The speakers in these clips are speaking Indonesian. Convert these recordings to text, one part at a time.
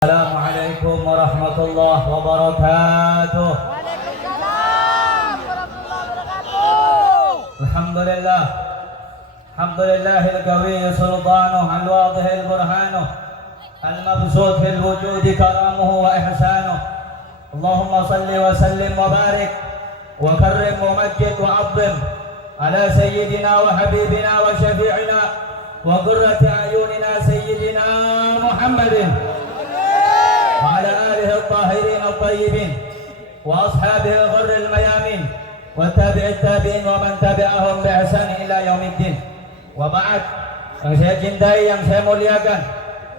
Assalamualaikum warahmatullahi wabarakatuh. Waalaikumsalam warahmatullahi wabarakatuh. Alhamdulillah. Alhamdulillahil qawi sultanuh al-wadihil burhanuh al-mabsut fil wujudi karamuhu wa ihsanuh. Allahumma salli wa sallim wa barik wa karrim wa majid wa azzim ala sayyidina wa habibina wa syafi'ina wa qurrati ayunina sayyidina Muhammadin وعلى آله الطاهرين الطيبين وأصحابه الغر الميامين وتابع التابعين ومن تبعهم بإحسان إلى يوم الدين. وبعد, yang saya cintai, yang saya muliakan,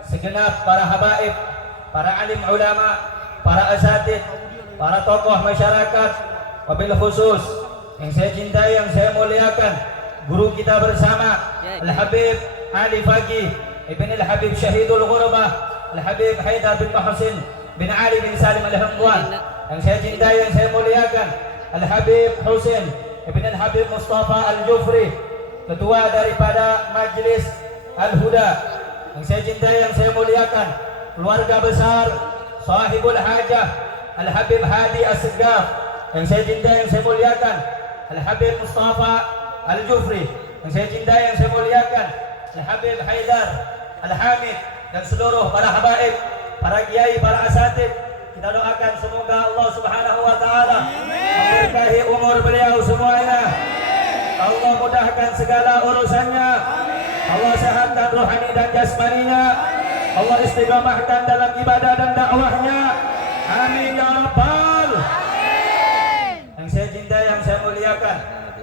segenap para habaib, para alim ulama, para asatid, para tokoh masyarakat, wabil khusus yang saya cintai, yang saya muliakan, guru kita bersama Al-Habib Ali Faqih Ibn Al-Habib Syahidul Ghurbah Al-Habib Haidar bin Muhsin bin Ali bin Salim Al-Hindwan, yang saya cintai, yang saya muliakan, Al-Habib Husin Ibn Al-Habib Mustafa Al-Jufri, ketua daripada Majlis Al-Huda, yang saya cintai, yang saya muliakan, keluarga besar Sahibul Hajah Al-Habib Hadi As-Segaf, yang saya cintai, yang saya muliakan, Al-Habib Mustafa Al-Jufri, yang saya cintai, yang saya muliakan, Al-Habib Haidar Al-Hamid, dan seluruh para habaib, para kiai, para asatid. Kita doakan semoga Allah Subhanahu wa taala memberkahi umur beliau semuanya. Allah mudahkan segala urusannya. Allah sehatkan rohani dan jasmaninya. Allah istiqamahkan dalam ibadah dan dakwahnya. Amin ya rabbal. Yang saya cintai, yang saya muliakan,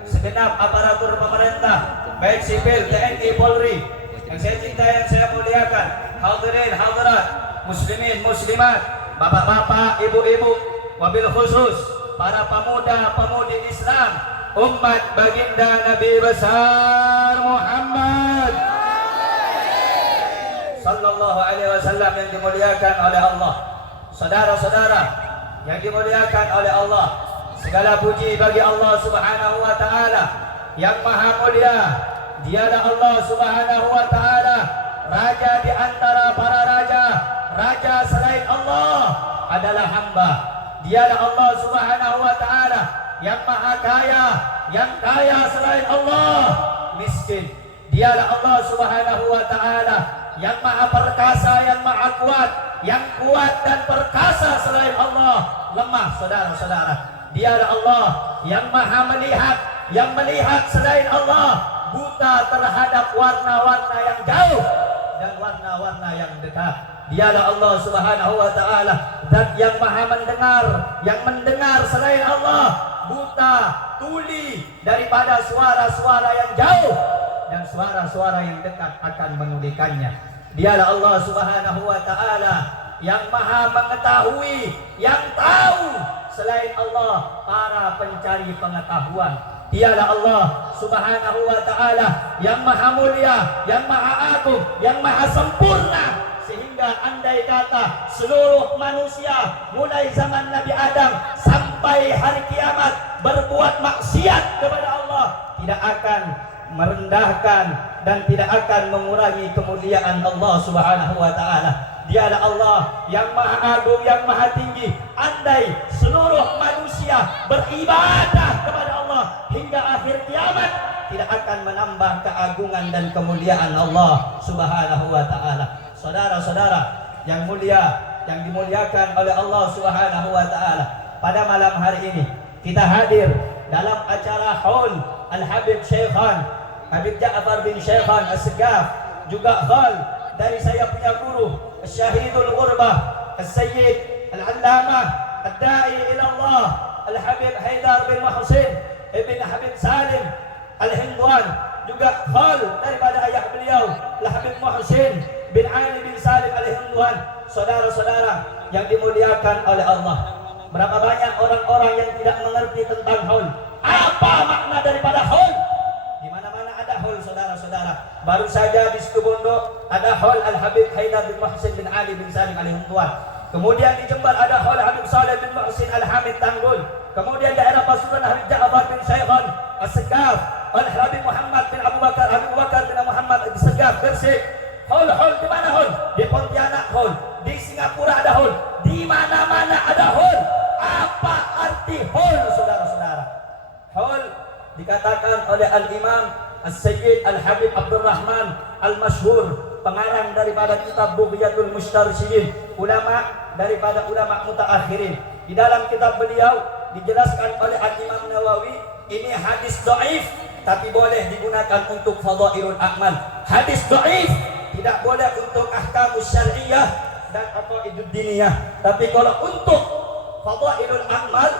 segenap aparatur pemerintah, baik sipil, TNI, Polri, yang saya cintai, yang saya muliakan, hadirin hadirat, muslimin muslimat, bapak-bapak, ibu-ibu, wabil khusus para pemuda-pemudi Islam, umat baginda Nabi besar Muhammad sallallahu alaihi wasallam yang dimuliakan oleh Allah. Saudara-saudara yang dimuliakan oleh Allah, segala puji bagi Allah Subhanahu wa taala yang maha mulia. Dialah Allah Subhanahu wa taala, raja di antara para raja. Raja selain Allah adalah hamba. Dialah Allah Subhanahu wa taala yang maha kaya. Yang kaya selain Allah miskin. Dialah Allah Subhanahu wa taala yang maha perkasa, yang maha kuat. Yang kuat dan perkasa selain Allah lemah, saudara-saudara. Dialah Allah yang maha melihat. Yang melihat selain Allah buta terhadap warna-warna yang jauh dan warna-warna yang dekat. Dialah Allah Subhanahu wa taala zat yang maha mendengar. Yang mendengar selain Allah buta, tuli daripada suara-suara yang jauh dan suara-suara yang dekat akan menulikannya. Dialah Allah Subhanahu wa taala yang maha mengetahui, yang tahu selain Allah para pencari pengetahuan. Dialah Allah Subhanahu wa taala yang maha mulia, yang maha agung, yang maha sempurna, sehingga andai kata seluruh manusia mulai zaman Nabi Adam sampai hari kiamat berbuat maksiat kepada Allah, tidak akan merendahkan dan tidak akan mengurangi kemuliaan Allah Subhanahu wa taala. Dialah Allah yang maha agung, yang maha tinggi. Andai seluruh manusia beribadah kepada Allah hingga akhir kiamat, tidak akan menambah keagungan dan kemuliaan Allah Subhanahu wa taala. Saudara-saudara yang mulia, yang dimuliakan oleh Allah Subhanahu wa taala, pada malam hari ini kita hadir dalam acara haul Al-Habib Syekhan Habib Ja'far bin Syekhan As-Segaf, juga hal dari saya punya guru Syahidul Ghurbah As-Sayyid Al-Allamah Ad-Da'i ila Allah Al-Habib Haidar bin Muhsin Ibn Habib Salim Al-Hindwan, juga hal daripada ayah beliau Al-Habib Muhsin bin Ali bin Salim Al-Hindwan. Saudara-saudara yang dimuliakan oleh Allah, berapa banyak orang-orang yang tidak mengerti tentang haul. Apa makna daripada haul? Di mana-mana ada haul, saudara-saudara. Baru saja di Situbondo ada haul Al-Habib Haidar bin Muhsin bin Ali bin Salim Al-Hindwan. Kemudian di Jember ada haul Habib Saleh bin Muhsin Al-Hamid Tanggul. Kemudian daerah Pasuruan Habib Ja'far bin Syekhan As-Segaf, Al-Habib Muhammad bin Abu Bakar, Habib Bakar bin Muhammad As-Segaf Gresik. Hall di mana hall? Di Pontianak hall, di Singapura ada hall, di mana-mana ada hall. Apa arti hall, saudara-saudara? Hall dikatakan oleh Al-Imam As-Sayyid Al-Habib Abdul Rahman Al-Masyhur, pengarang daripada kitab Bughyatul Mustarsyidin, ulama daripada ulama mutaakhirin. Di dalam kitab beliau dijelaskan oleh Al-Imam Nawawi, ini hadis dhaif tapi boleh digunakan untuk fadhailul a'mal. Hadis dhaif tidak boleh untuk ahkamus syar'iyyah dan aqaidud diniyah. Tapi kalau untuk fadhailul a'mal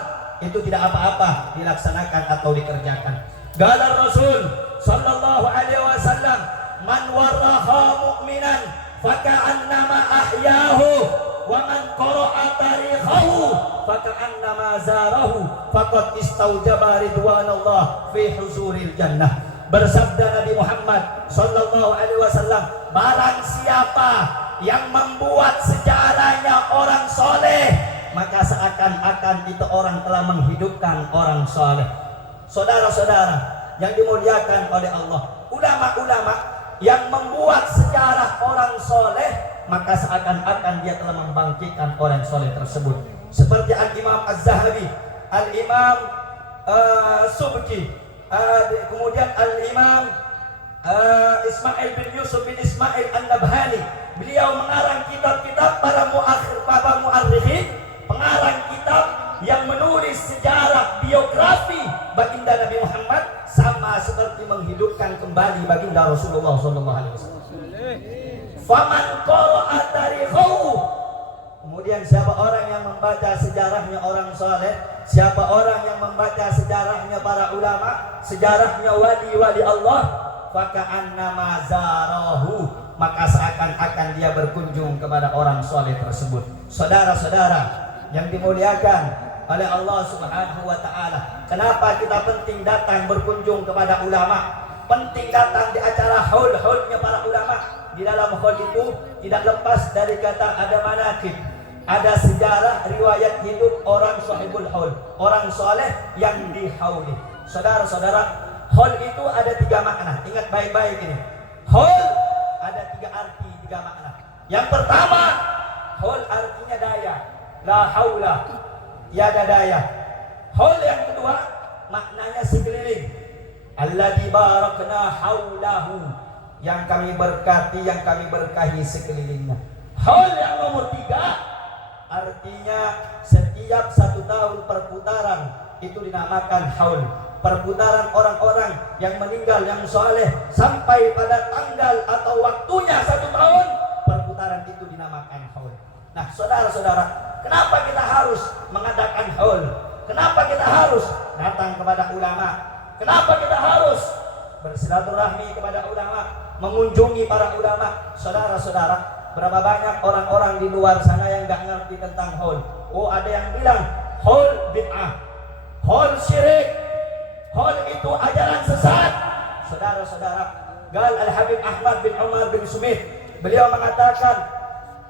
itu tidak apa-apa dilaksanakan atau dikerjakan. Qala Rasul sallallahu alaihi wasallam, man waraha mu'minan faka'annama ahyahu wa man qara'a tarikhahu faka'annama zarahu faqad istaujaba ridwanallah fi huzuril jannah. Bersabda Nabi Muhammad sallallahu alaihi wasallam, barang siapa yang membuat sejarahnya orang soleh, maka seakan-akan itu orang telah menghidupkan orang soleh. Saudara-saudara yang dimuliakan oleh Allah, ulama-ulama yang membuat sejarah orang soleh, maka seakan-akan dia telah membangkitkan orang soleh tersebut. Seperti Al-Imam Az-Zahabi, Al-Imam Subki, kemudian Al-Imam Ismail bin Yusuf bin Ismail An-Nabhani. Beliau mengarang kitab-kitab para mu'arrikhin, pengarang kitab yang menulis sejarah biografi baginda Nabi Muhammad, sama seperti menghidupkan kembali baginda Rasulullah SAW. Faman qara'a tarikhahu, kemudian siapa orang yang membaca sejarahnya orang soleh, siapa orang yang membaca sejarahnya para ulama, sejarahnya wali-wali Allah, faka'annama zarahu, maka seakan-akan dia berkunjung kepada orang soleh tersebut. Saudara-saudara yang dimuliakan oleh Allah Subhanahu wa ta'ala, kenapa kita penting datang berkunjung kepada ulama, penting datang di acara haul-haulnya para ulama? Di dalam haul itu tidak lepas dari kata ada manaqib, ada sejarah riwayat hidup orang sahibul haul, orang soleh yang dihauli. Saudara-saudara, haul itu ada 3 makna. Ingat baik-baik ini. Haul ada 3 arti, 3 makna. Yang pertama, haul artinya daya, la haula, tiada daya. Haul yang kedua maknanya sekeliling, alladzi barakna haulahu, yang kami berkati, yang kami berkahi sekelilingnya. Haul yang nomor 3 artinya setiap 1 tahun perputaran itu dinamakan haul. Perputaran orang-orang yang meninggal yang soleh sampai pada tanggal atau waktunya 1 tahun, perputaran itu dinamakan haul. Nah, saudara-saudara, kenapa kita harus mengadakan haul? Kenapa kita harus datang kepada ulama? Kenapa kita harus bersilaturahmi kepada ulama, mengunjungi para ulama? Saudara-saudara, berapa banyak orang-orang di luar sana yang nggak ngerti tentang haul? Oh, ada yang bilang haul bid'ah, haul syirik, haul itu ajaran sesat. Saudara-saudara, Gal Al-Habib Ahmad bin Umar bin Sumit, beliau mengatakan,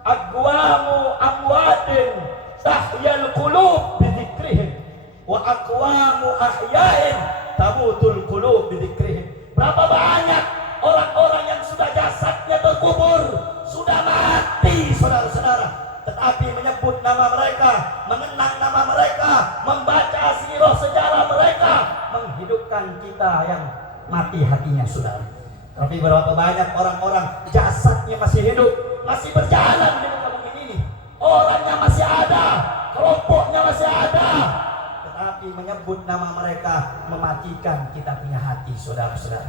aqwamu amwatin tahyal qulub bidzikrihim wa aqwamu ahya'in tamutul qulub bidzikrihim. Berapa banyak orang-orang yang sudah jasadnya terkubur, sudah mati, saudara-saudara, tetapi menyebut nama mereka, mengenang nama mereka, membaca sirah sejarah mereka, menghidupkan kita yang mati hatinya, saudara. Tapi berapa banyak orang-orang jasadnya masih hidup, masih berjalan di muka bumi ini, orangnya masih ada, kelompoknya masih ada, tetapi menyebut nama mereka mematikan kita punya hati, saudara-saudara.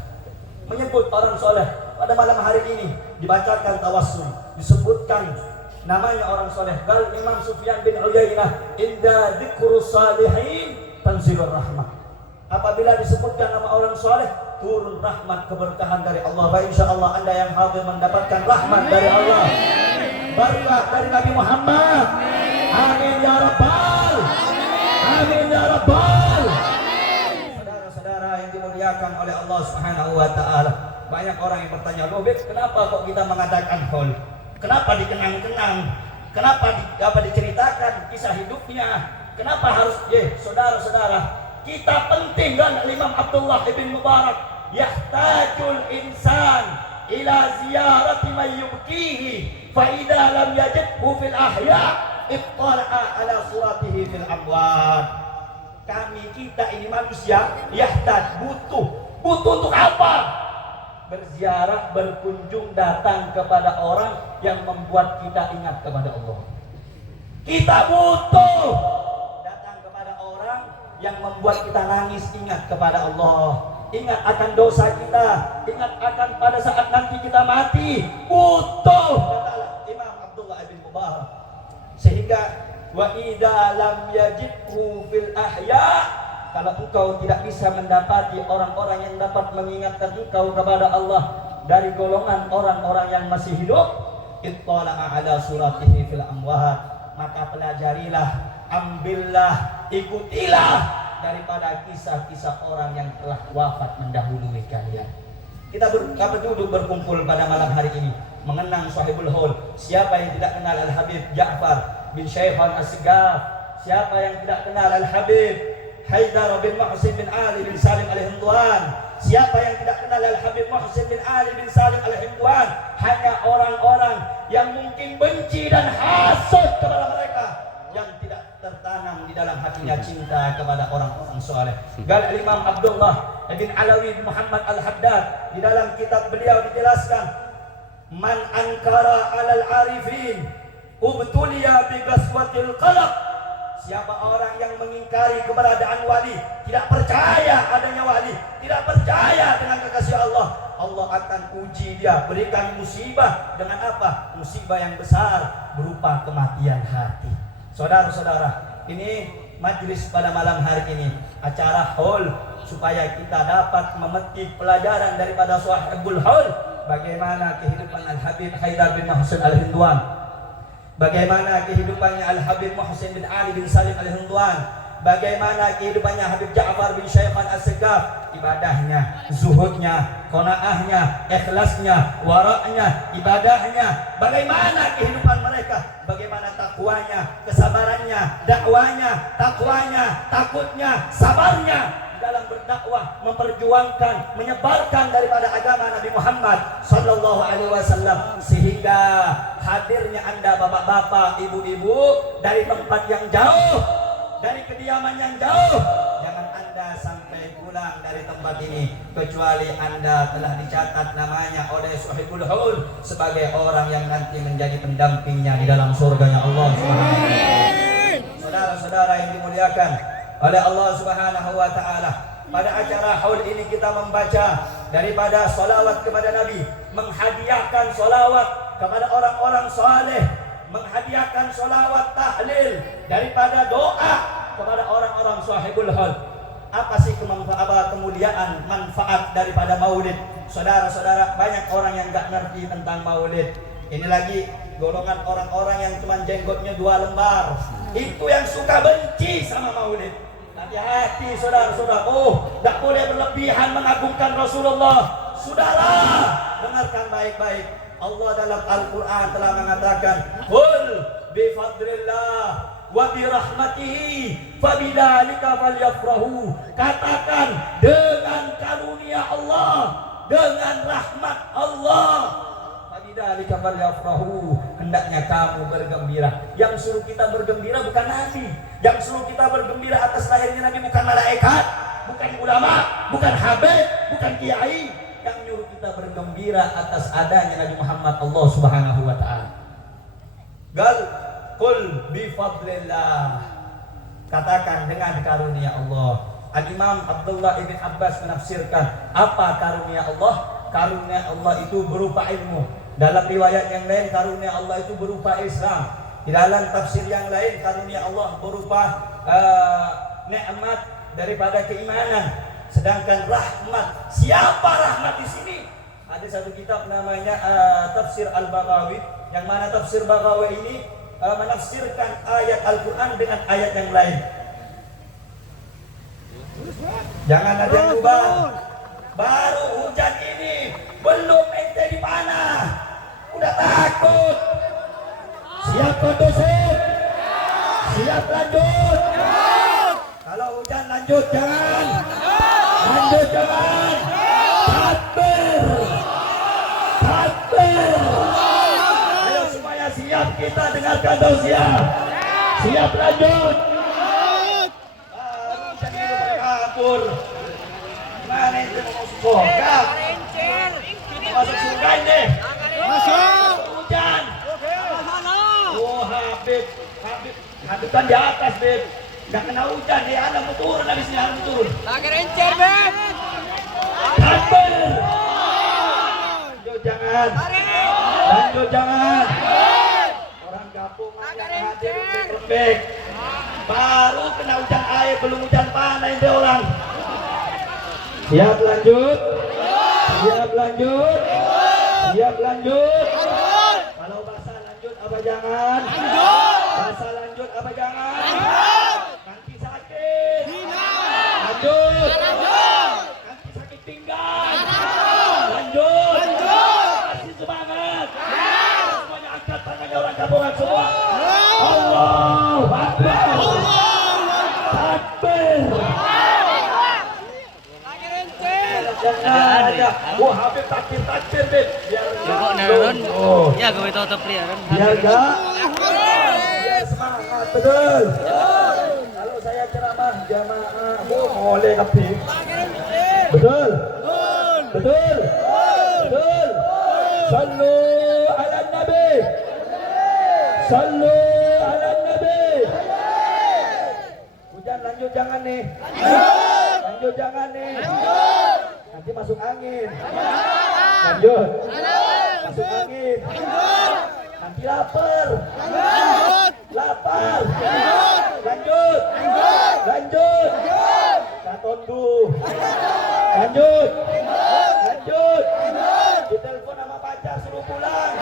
Menyebut orang soleh, pada malam hari ini dibacakan tawassul, disebutkan namanya orang soleh. Qal Imam Sufyan bin Uyainah, inda dzikrus salihin tanzilur rahmah. Apabila disebutkan nama orang soleh, turun rahmat, keberkahan dari Allah. Baik, insyaallah Anda yang hadir mendapatkan rahmat dari Allah, barakah dari Nabi Muhammad. Amin ya rabbal, amin ya rabbal. Saudara-saudara yang dimuliakan oleh Allah Subhanahu wa taala, banyak orang yang bertanya, "Loh, Beb, kenapa kok kita mengadakan haul? Kenapa dikenang-kenang? Kenapa diceritakan kisah hidupnya? Kenapa harus?" Saudara-saudara, kita penting kan. Imam Abdullah ibn Mubarak, yahtajul insan ila ziyarati man yubkihi fa idza lam yajidhu fil ahya ittala'a ala suratihi fil amwat. Kami kita ini manusia yahtad, butuh untuk apa? Berziarah, berkunjung, datang kepada orang yang membuat kita ingat kepada Allah. Kita butuh datang kepada orang yang membuat kita nangis, ingat kepada Allah, ingat akan dosa kita, ingat akan pada saat nanti kita mati. Butuh, kata Imam Abdullah bin Mubarak. Sehingga wa idza lam yajidhu fil ahya, kalau engkau tidak bisa mendapati orang-orang yang dapat mengingatkan engkau kepada Allah dari golongan orang-orang yang masih hidup, ittala'a ala suratihi fil amwat, maka pelajarilah, ambillah, ikutilah daripada kisah-kisah orang yang telah wafat mendahului kalian. Kita duduk berkumpul pada malam hari ini mengenang Sahibul Haul. Siapa yang tidak kenal Al-Habib Ja'far bin Syaikhan As-Sigaf? Siapa yang tidak kenal Al-Habib Haidar bin Muhsin bin Ali bin Salim Al-Hindwan? Siapa yang tidak kenal Al-Habib Muhsin bin Ali bin Salim Al-Hindwan? Hanya orang-orang yang mungkin benci dan hasad kepada mereka, yang tidak tertanam di dalam hatinya cinta kepada orang-orang soleh. Gal Imam Abdullah bin Alawi bin Muhammad Al-Haddad, di dalam kitab beliau dijelaskan, man ankara alal arifin ubtuliya bi qaswatil qalb. Siapa orang yang mengingkari keberadaan wali, tidak percaya adanya wali, tidak percaya dengan kekasih Allah, Allah akan uji dia, berikan musibah dengan apa? Musibah yang besar berupa kematian hati. Saudara-saudara, ini majlis pada malam hari ini, acara haul, supaya kita dapat memetik pelajaran daripada Sahibul Haul. Bagaimana kehidupan Al-Habib Haidar bin Muhsin Al-Hindwan, bagaimana kehidupannya Al-Habib Muhsin bin Ali bin Salim Al-Hindwan, bagaimana kehidupannya Habib Ja'far bin Syaikhan As-Sigaf, ibadahnya, zuhudnya, qanaahnya, ikhlasnya, waraknya, ibadahnya, bagaimana kehidupan mereka, bagaimana takwanya, kesabarannya, dakwanya, takwanya, takutnya, sabarnya dalam berdakwah, memperjuangkan, menyebarkan daripada agama Nabi Muhammad sallallahu alaihi wasallam, sehingga hadirnya Anda bapak-bapak, ibu-ibu dari tempat yang jauh, dari kediaman yang jauh, jangan Anda sampai pulang dari tempat ini kecuali Anda telah dicatat namanya oleh Sahibul Haul sebagai orang yang nanti menjadi pendampingnya di dalam surganya Allah Subhanahu wa taala. Saudara-saudara yang dimuliakan oleh Allah Subhanahu wa taala, pada acara haul ini kita membaca daripada salawat kepada Nabi, menghadiahkan salawat kepada orang-orang saleh, menghadiahkan salawat tahlil daripada doa kepada orang-orang Sahibul Haul. Apa sih kemuliaan, manfaat daripada maulid? Saudara-saudara, banyak orang yang enggak ngerti tentang maulid. Ini lagi golongan orang-orang yang cuma jenggotnya 2 lembar, itu yang suka benci sama maulid. Hati-hati saudara-saudara, tidak boleh berlebihan mengagungkan Rasulullah. Sudahlah, dengarkan baik-baik. Allah dalam Al-Quran telah mengatakan, qul bifadlillah wa birahmatihi fabidzalika falyafrahu. Katakan, dengan karunia Allah, dengan rahmat Allah, fabidzalika falyafrahu, hendaknya kamu bergembira. Yang suruh kita bergembira bukan Nabi, yang suruh kita bergembira atas lahirnya Nabi bukan malaikat, bukan ulama, bukan habib, bukan kiai. Yang nyuruh kita bergembira atas adanya Nabi Muhammad Allah Subhanahu wa taala. Gal qul bi fadlillah, katakan dengan karunia Allah. Al-Imam Abdullah ibn Abbas menafsirkan apa karunia Allah. Karunia Allah itu berupa ilmu. Dalam riwayat yang lain karunia Allah itu berupa Islam. Di dalam tafsir yang lain karunia Allah berupa nikmat daripada keimanan. Sedangkan rahmat, siapa rahmat di sini? Ada satu kitab namanya Tafsir Al-Baghawi, yang mana Tafsir Baghawi ini menafsirkan ayat Al-Quran dengan ayat yang lain. Jangan ada yang ubah. Baru hujan ini, belum ente dipanah, udah takut. Siap kondusif? Siap lanjut? Kalau hujan lanjut, jangan. Lanjut jangan. Takbir. kantong siap. Siap lanjut. Jangan lupa kabur. Mana itu mau bokap? Masuk sungai nih. Masuk. Hujan. Oh Habib kan di atas Beb. Nggak kena hujan dia anak mau turun habis ini anak mau turun. Pakai rencer, Beb. Kabur. Lanjut jangan. Lanjut jangan. Orang kampung yang hadir lembek. Baru kena hujan air belum hujan panas dia orang. Siap lanjut. Siap lanjut. Siap lanjut. Kalau basah lanjut apa jangan? Basah lanjut apa jangan? Nanti sakit. Lanjut. Nanti sakit pinggang. Lanjut. Kasih semangat. Semuanya angkat tangannya orang kampungan semua. Allahu Akbar. Takbir. Jangan ada. Oh Habib takbir Beb. Biar Ya, gue tutup dia kan. biar enggak. Biar semangat betul. Kalau saya ceramah jamaah boleh lebih. Betul. Betul. Betul. Sallu ala nabi. Sallu ala nabi. Hujan lanjut jangan nih. Lanjut jangan nih. Nanti masuk angin. Lanjut. Masuk angin. Nanti lapar. Lapar. Lanjut. Lanjut. Katondu. Lanjut. Lanjut. Ditelepon sama pacar suruh pulang.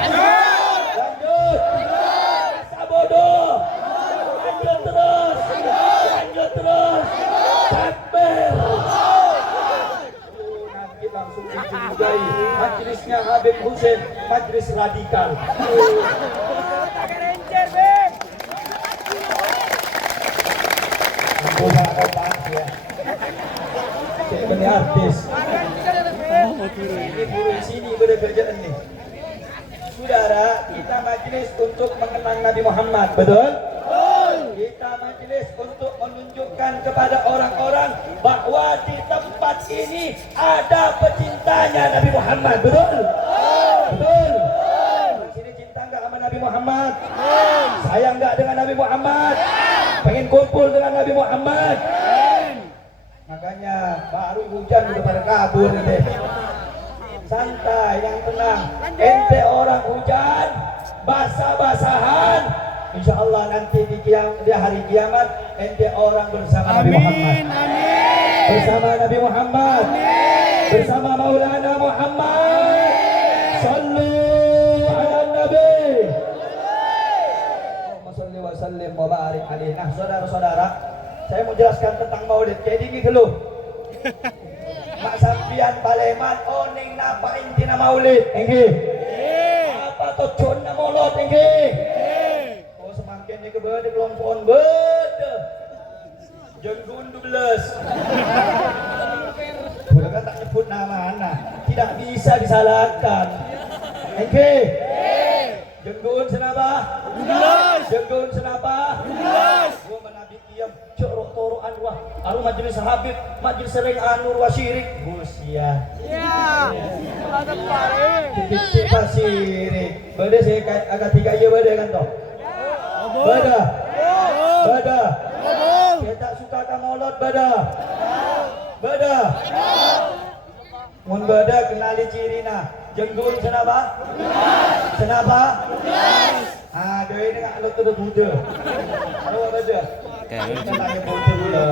Lanjut. Masa bodoh. Lanjut terus. Lanjut terus. Takbir. Nanti langsung dicurigai majelisnya Habib Hussein, majelis radikal. Ya. Ini artis. Ini burung sini berkerjaan nih. Saudara, kita majelis untuk mengenang Nabi Muhammad, betul? Kita majelis untuk menunjukkan kepada orang-orang bahwa di tempat ini ada pecintanya Nabi Muhammad, betul? Betul. Orang sini cinta nggak sama Nabi Muhammad? Sayang nggak dengan Nabi Muhammad? Pengen kumpul dengan Nabi Muhammad? Makanya baru hujan udah pada kabur deh. Santai, yang tenang. Ente orang hujan, basah-basahan. Insya Allah nanti di hari kiamat ente orang bersama Nabi Muhammad. Bersama Nabi Muhammad. Bersama Maulana Muhammad. Sallu ala Nabi. Allahumma salli wa sallim wa barik alaihi. Nah, saudara-saudara, saya mau jelaskan tentang maulid. Jadi ini dulu. Mak sampian Paleman oning napa intina maulid. Inggih. Apa tujuan maulid inggih? Oh semakin ni kebede kelompok bede. Jenggun 12. Boleh kan tak nyebut nama anak. Tidak bisa disalahkan. Inggih. Jenggun senapa? 12. Jenggun senapa? 12. Gua menabik diam corok toroan wah. Aru majelis Habib, majelis sering anur wa syirik. Busia. Iya. Ada pare. Titik pasirik. Bade saya agak 3 ya bade kan toh. Bada. Bada. Kita suka ka molot bada. Bada. Mun bada kenali cirina. Jenggun senapa? Senapa? Ah, deui dengan alut tu Buddha. Tahu apa dia? Kita tanya Buddha dulu.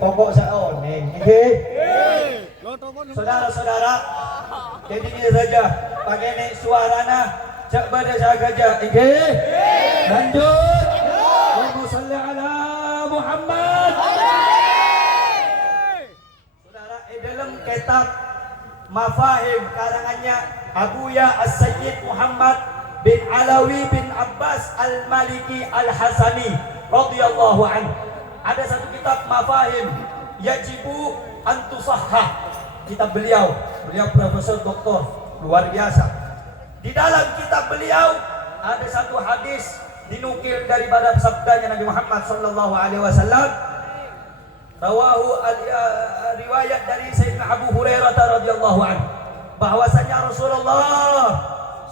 Pokok saoneng, nggih. Saudara-saudara, jadi ini saja pakai nek suarana cak bada saja, nggih. Lanjut. Allahumma shalli ala Muhammad. Saudara, dalam kitab Mafahim karangannya Abuya As-Sayyid Muhammad bin Alawi bin Abbas Al-Maliki Al-Hasani radhiyallahu anhu. Ada satu kitab Mafahim yajibu an tusahhah. Kitab beliau profesor doktor luar biasa. Di dalam kitab beliau ada satu hadis dinukil daripada sabdanya Nabi Muhammad sallallahu alaihi wasallam. Rawahu riwayat dari Sayyidina Abu Hurairah radhiyallahu anhu bahwasanya Rasulullah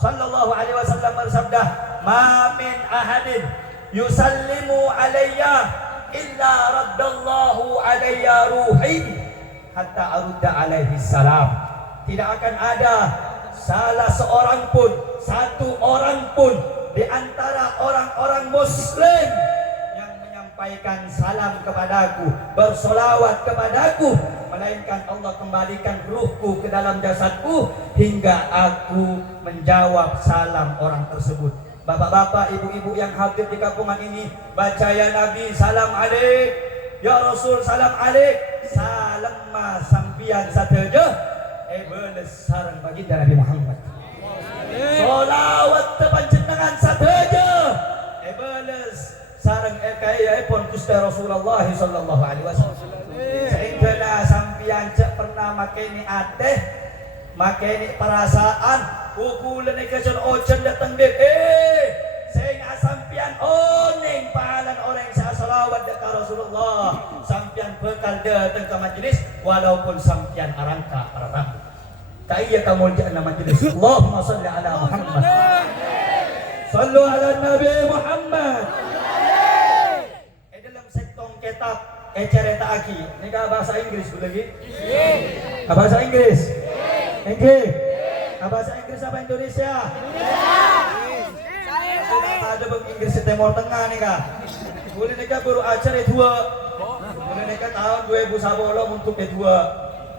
sallallahu alaihi wasallam bersabda, "Ma min ahadin yusallimu alayya illa raddallahu alayya ruhi hatta arudda alaihi salam." Tidak akan ada salah seorang pun, satu orang pun di antara orang-orang muslim yang menyampaikan salam kepadaku, bersolawat kepadaku, melainkan Allah kembalikan ruhku ke dalam jasadku hingga aku menjawab salam orang tersebut. Bapak-bapak, ibu-ibu yang hadir di kampungan ini, baca ya Nabi salam alaik, ya Rasul salam alaik, salam ma sampian sateja beles sareng baginda Nabi Muhammad. Solawat tepanjenengan sateja beles sareng kaya pun Gusti Rasulullah sallallahu alaihi wasallam. Sehingga sampian cek pernah makeni ateh, makeni perasaan, kukulan ikajon ojen datang dek. Sehingga sampian oning pahalan orang yang saya salawat dekat Rasulullah. Sampian bekal datang ke majelis walaupun sampian arangka para tamu. Tak iya kamu jangan majelis. Allahumma salli ala Muhammad. Sallu ala Nabi Muhammad. Dalam sektong kitab cerita aki. Ini bahasa Inggris lagi? Bahasa Inggris? Oke. Bahasa Inggris apa Indonesia? Ada bang Inggris Timur Tengah nih kak. Boleh nikah baru acara dua. Boleh nikah tahun 2010 untuk kedua.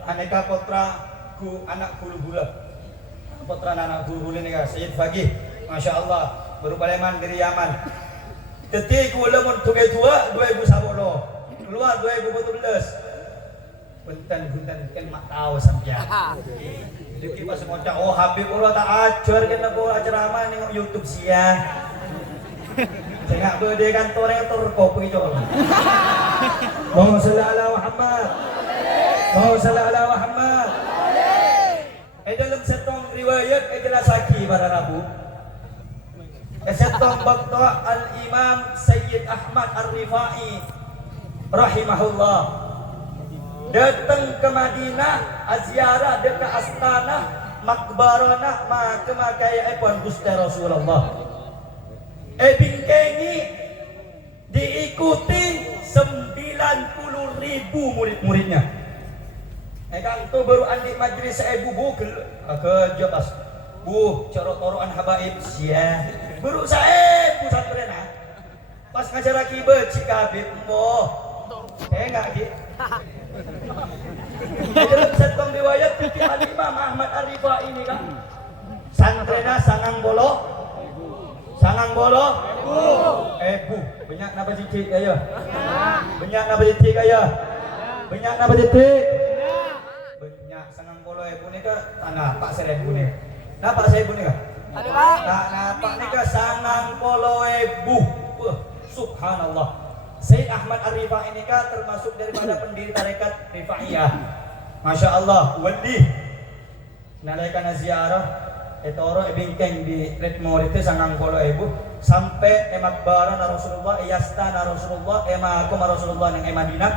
Aneka putra ku anak guru gula. Putra anak guru gula nih kak. Sayyid Fagih, masya Allah, baru Paleman dari Yaman. Ketika gula untuk kedua 2010, keluar 2014. Punten kan mak tahu sampean. Jadi pas ngocak oh Habib Allah tak ajar kena ko ceramah nengok YouTube sia. Saya berde kantor kantor kopi itu. Mau salli ala Muhammad. Mau salli ala Muhammad. Dalam setong riwayat jelas lagi para Rabu. Setong bakta Al-Imam Sayyid Ahmad Ar-Rifai rahimahullah datang ke Madinah, aziarah dekat Astana, makbarana maka makaya pun Gusti Rasulullah. Bingkengi diikuti 90.000 murid-muridnya. Kan tu baru andi majlis ibu bugel kerja pas corok-corokan habaib sia. Baru saya pusat rena. Pas ngajar lagi becik habib mo. Enggak gitu. Dalam setong riwayat fikih Al-Imam Ahmad Ar-Rifai ini kan santrena sangang bolo banyak napa titik ayo banyak napa titik ayo banyak napa titik banyak sangang bolo ni ka tanah pak seribu ni napa seribu ni ka tak napa ni ka sangang bolo subhanallah. Sayyid Ahmad Ar-Rifai ini kan termasuk daripada pendiri tarekat Rifaiyah. Masya Allah, wali nalaikan ziarah etoro bingkeng di Redmore itu sangang polo ibu sampai makbaran Rasulullah, yastana Rasulullah, makum Rasulullah yang Madinah.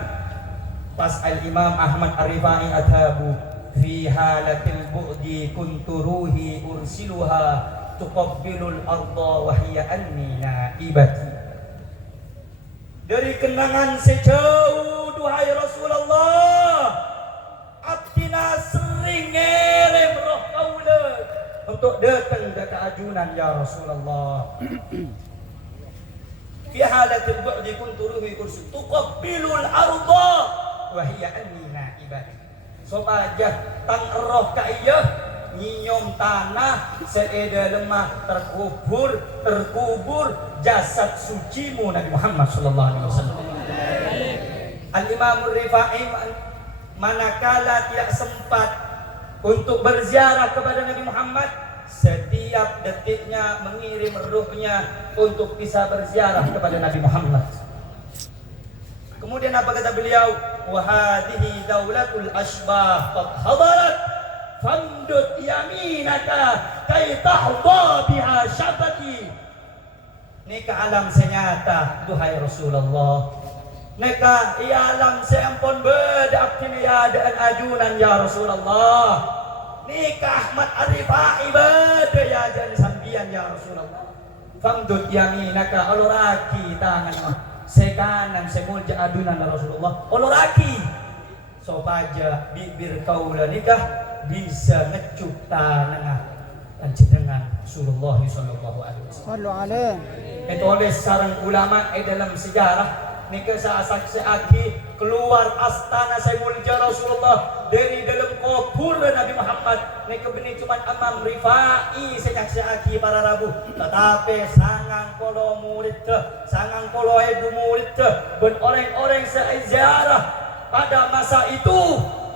Pas Al-Imam Ahmad Ar-Rifai adhabu fi halatil bu'di kuntu ruhi ursiluha tuqabbilul arda wa hiya anni naibati. Dari kenangan sejauh duhai Rasulullah, abdina sering ngirim roh kaula untuk datang ke keajunan ya Rasulullah. Fi halatil bu'di kuntu ruhi kursi tuqabbilul arda wa hiya anni naibah. Sobaja tang roh ka iya nyium tanah seeda lemah terkubur jasad sucimu Nabi Muhammad sallallahu alaihi wasallam. Al-Imam Ar-Rifai manakala tidak sempat untuk berziarah kepada Nabi Muhammad, setiap detiknya mengirim ruhnya untuk bisa berziarah kepada Nabi Muhammad. Kemudian apa kata beliau? Wa hadhihi daulatul asbah qad hadarat famdud yaminaka kay tahda biha syabati. Nika alam senyata duhai Rasulullah. Nika ia alam seampun bedak timiadaan ajunan ya Rasulullah. Nika Ahmad Arifai beda ya jan sambian ya Rasulullah. Famdud yaminaka oloraki tangan sekanan semulja adunan Rasulullah oloraki sopaja bibir kaula nikah bisa ngecup tangan panjenengan Rasulullah sallallahu alaihi wasallam. Itu oleh sarang ulama dalam sejarah nikah saksi keluar astana semulja Rasulullah dari dalam kubur Nabi Muhammad nikah benih cuma Imam Rifai saksi para rabu tetapi sangang polo murid sangang polo ibu murid dan orang-orang sejarah pada masa itu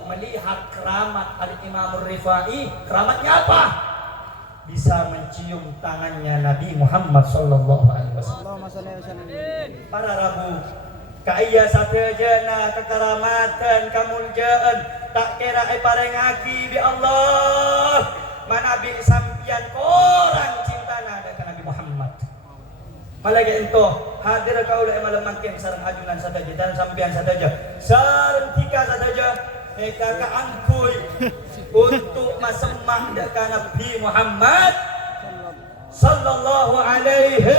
melihat keramat Imam Rifai. Keramatnya apa? Bisa mencium tangannya Nabi Muhammad sallallahu alaihi wasallam. Para rabu kaya satejana kekaramatan kamuljaan tak kira parengaki bi Allah manabi sampian korang cinta nada ke Nabi Muhammad. Malagi ento hadir kaula malam makin sareng ajunan sadaja dan sampian sadaja sareng tika sadaja eka kaangkuy untuk masemah ka Nabi Muhammad sallallahu alaihi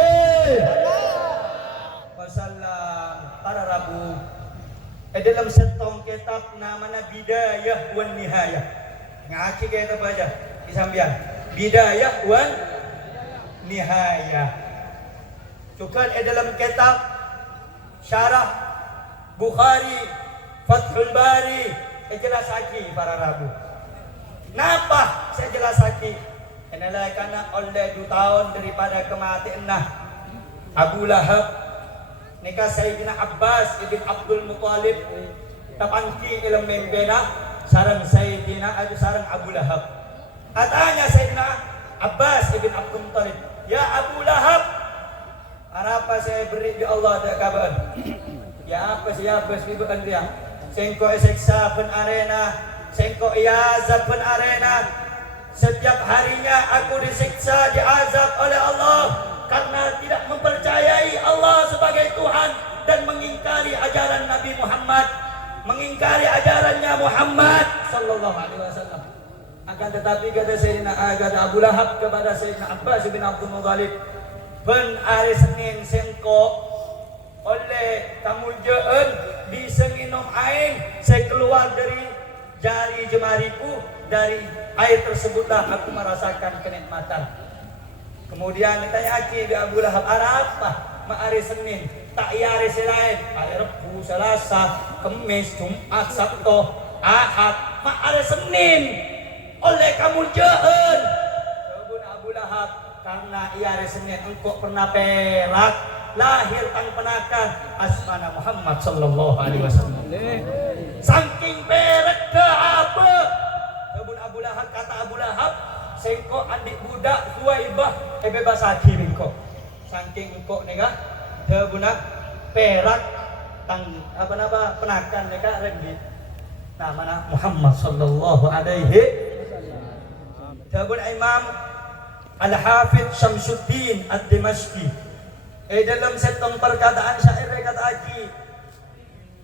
wasallam. Para rabu dalam setong kitab namanya Bidayah wan Nihayah ngaki kaya baca disambian Bidayah wan Nihayah cukan dalam kitab Syarah Bukhari Fathul Bari jelas lagi para rabu. Napa saya jelas lagi? Karena oleh 2 tahun daripada kematian Abu Lahab nikah Sayyidina Abbas ibn Abdul Muttalib tapangki ilang membena sarang Sayyidina sarang Abu Lahab. Katanya Sayyidina Abbas ibn Abdul Muttalib, ya Abu Lahab, apa saya beri di Allah ada kabar? Ya apa siapa sibukan dia? Sengko eseksa pen arena, sengko iazab pen arena. Setiap harinya aku disiksa, diazab oleh Allah karena tidak mempercayai Allah sebagai Tuhan dan mengingkari ajaran Nabi Muhammad, mengingkari ajarannya Muhammad sallallahu alaihi wasallam. Akan tetapi kata Sayyidina Abu Lahab kepada Sayyidina Abbas bin Abdul Muttalib, "Ben hari Senin sengko oleh kamuljaan bisa minum air, saya keluar dari jari jemariku, dari air tersebutlah aku merasakan kenikmatan." Kemudian ditanya lagi di Abu Lahab, apa? Hari Senin, tak iya hari lain, hari Rabu, Selasa, Kamis, Jumat, Sabtu, Ahad, hari Senin oleh kamu jahat. Kebun Abu Lahab, karena iya hari Senin engkau pernah perak lahir tang penakan asmana Muhammad sallallahu alaihi wasallam. Saking perak ke apa? Kebun Abu Lahab, kata Abu Lahab, sengko adik budak Suwaibah bebas lagi engkau. Saking engkau nega tebunak perak tang apa penakan nega rembit. Nah mana Muhammad sallallahu alaihi tabun Imam Al-Hafidh Syamsuddin Ad-Dimashqi dalam setong perkataan syair kata aki,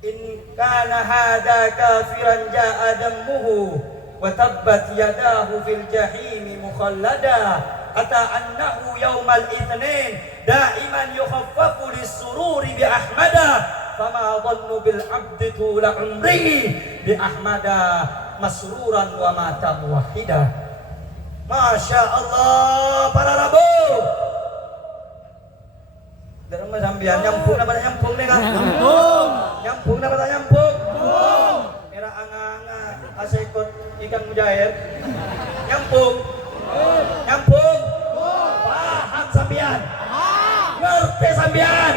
in kana hada kafiran ja'a dammuhu wa tabbat yadahu fil jahimi mukhallada ata annahu yawmal itsnin daiman yukhaffafu lis-sururi bi ahmada fama dhannu bil abdi tula umrihi bi ahmada masruran wa mata muwahhida. Masya Allah para rabu dalam sambian nyampung na nyampung nih kan nyampung na nyampung era anga asekot ikan mujair nyampung paham sambian ngerti sambian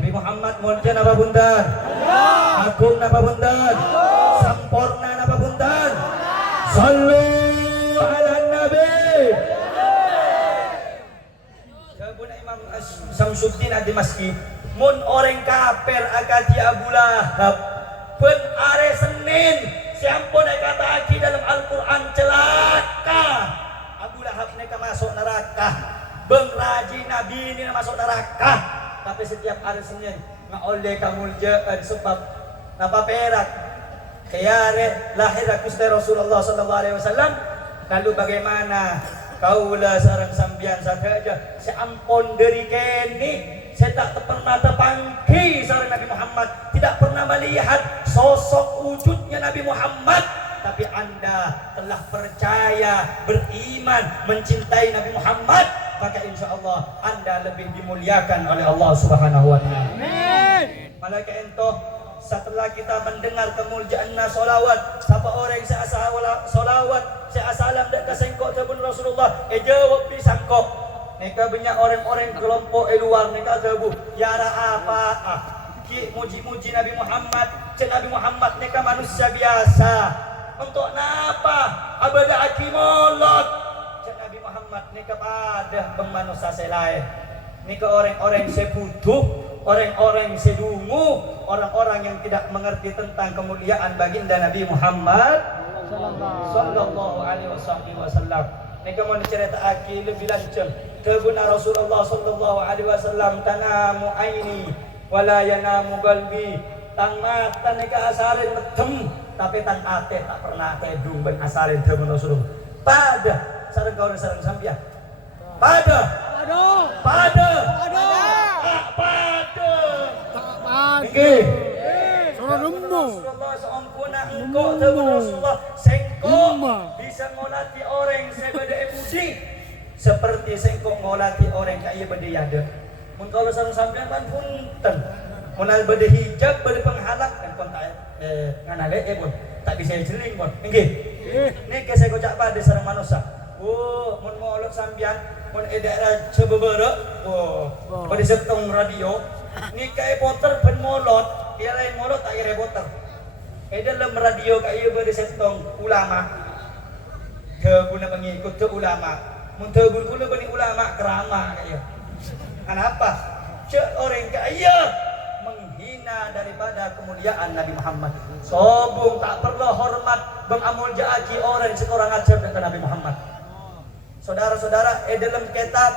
Nabi Muhammad muncul napa bundan agung napa bundan sampurna napa bundan sallu ala nabi. Jabun Imam Syamsuddin Ad-Dimashqi mun orang kafir akati Abu Lahab ben are Senin siampun kata aki dalam Al-Qur'an celaka Abu Lahab neka masuk neraka bengraji Nabi ini masuk neraka. Tapi setiap hari Senin oleh kamuljaan sebab napa perak khiyare lahir Gusti Rasulullah sallallahu alaihi wasallam. Lalu bagaimana kaulah sareng sambian saja seampun dari kene saya tak pernah terpangki sareng Nabi Muhammad, tidak pernah melihat sosok wujudnya Nabi Muhammad, tapi Anda telah percaya, beriman, mencintai Nabi Muhammad, maka insya Allah Anda lebih dimuliakan oleh Allah Subhanahu wa Ta'ala. Amin. Malaikat ento setelah kita mendengar kemuliaan solawat, siapa orang yang saya solawat, saya salam dan kesengkok tabun Rasulullah, jawab di sangkok. Neka banyak orang-orang kelompok luar neka tabu, yara apa? Ki muji-muji Nabi Muhammad, cek Nabi Muhammad neka manusia biasa. Untuk napa? Abada akimolot. Cek Nabi Muhammad neka pada manusia selain. Neka orang-orang sebutuh, orang-orang sedungu, orang-orang yang tidak mengerti tentang kemuliaan baginda Nabi Muhammad sallallahu alaihi wasallam. Neka mau cerita aki lebih lanjut. Kebuna Rasulullah sallallahu alaihi wasallam tanamu aini wala yanamu qalbi. Tang mata neka asarin metem tapi tan ate tak pernah tedung ben asarin kebuna Rasulullah. Pada sareng kau sareng sampian. Pada Nggih. Rasulullah seampuna engkau kebuna Rasulullah sengko bisa ngolati orang sebeda emudi. Seperti sengkok ngolati orang kaya berdayada. Mun kalau sareng sampean kan punten. Mun berde hijab, berde penghalang kan kon tak nganale pun tak bisa jeling pun. Nggih. Niki saya kocak pada sareng manusia. Oh, mun molot sampean, mun daerah Cebebere, pada setong radio. Niki poter ben molot, dia lain molot tak kira poter. Dalam radio kaya berde setong ulama. Kebuna pengikut ke ulama. Muntabul guna bani ulama kerama kaya. Kenapa? Cek orang kaya menghina daripada kemuliaan Nabi Muhammad. Sobung tak perlu hormat bengamul jaaki orang seorang ajar dengan Nabi Muhammad. Saudara-saudara, dalam kitab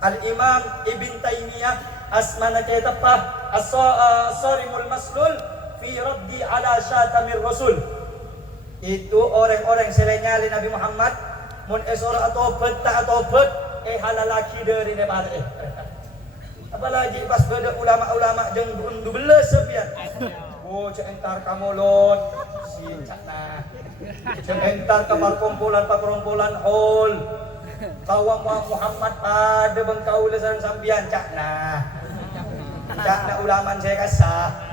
Al-Imam Ibn Taymiyah asmana kitab As-Sarimul Maslul fi raddi ala syatamir Rasul. Itu orang-orang selenyali Nabi Muhammad. Mun esora atau bet tak atau bet halalaki dari daripada apalagi pas beda ulama-ulama jeung undu beles sepian. Oh cek entar kamolot si cakna. Cek entar kamar kumpulan hol. Bawang Muhammad ada bengkau lesan sambian cakna. Cakna ulaman saya kasah.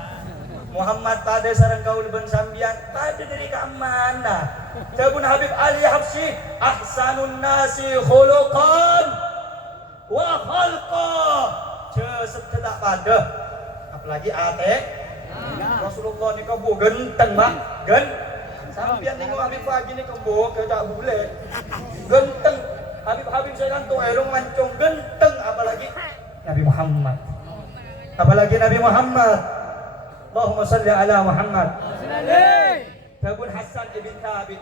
Muhammad pada sareng kaul ben sambian pada dari ka mana? Tabun Habib Ali Habsyi ahsanun nasi khuluqan wa khalqa. Setelah pada apalagi ate Rasulullah ni kebo genteng mak sambian tengok Habib pagi ni kebo ke tak boleh genteng Habib saya kan tu elong mancung genteng apalagi Nabi Muhammad Allahumma salli ala Muhammad. Tabun Hasan ibn Thabit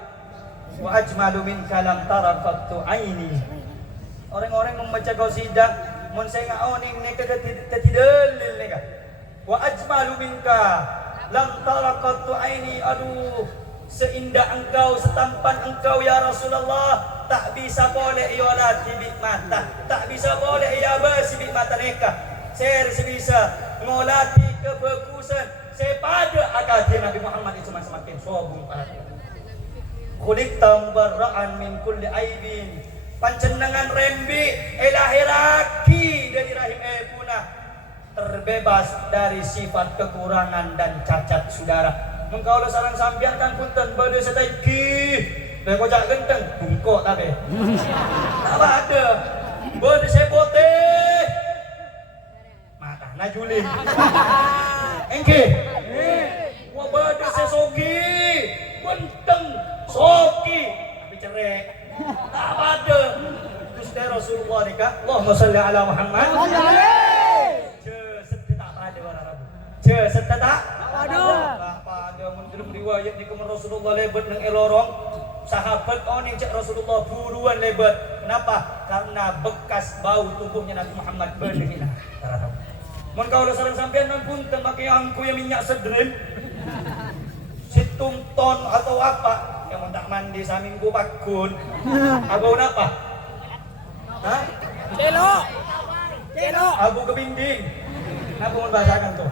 wa ajmalu minka lam tara qattu aini. Orang-orang membaca qasidah mun saya ngaoning neka ketidalil neka. Wa ajmalu minka lam tara qattu aini. Aduh, seindah engkau, setampan engkau ya Rasulullah, tak bisa boleh iolati bik mata, tak bisa boleh ia basi bik mata neka. Saya bisa ngolati kebagusan sepada akademi Nabi Muhammad itu semakin sobung pada. Kulik tambaraan min kulli aibin. Pancenengan rembi lahiraki dari rahim punah. Terbebas dari sifat kekurangan dan cacat saudara. Mengkaulah sarang sambian kan punten bade setaiki. Dah kocak genteng bungkok tabe. Tak ada. Bade sepote. Mata najulin. Engke. Wah bade sesogi. Benteng soki tapi cerek. Tak ada. Gusti Rasulullah nikah. Allahumma salli ala Muhammad. Setetak pada orang Rabu. Setetak pada. Tak pada menurut riwayat ni kemen Rasulullah lebat nang elorong. Sahabat oning cek Rasulullah buruan lebat. Kenapa? Karena bekas bau tubuhnya Nabi Muhammad berbeda. Mun kau udah sareng sampean nan punten make angku yang minyak sedren. Situng ton atau apa? Yang tak mandi saminggu bakun. Abau apa? Hah? Celo. Abu kebinding. Apa mau bahasakan tuh?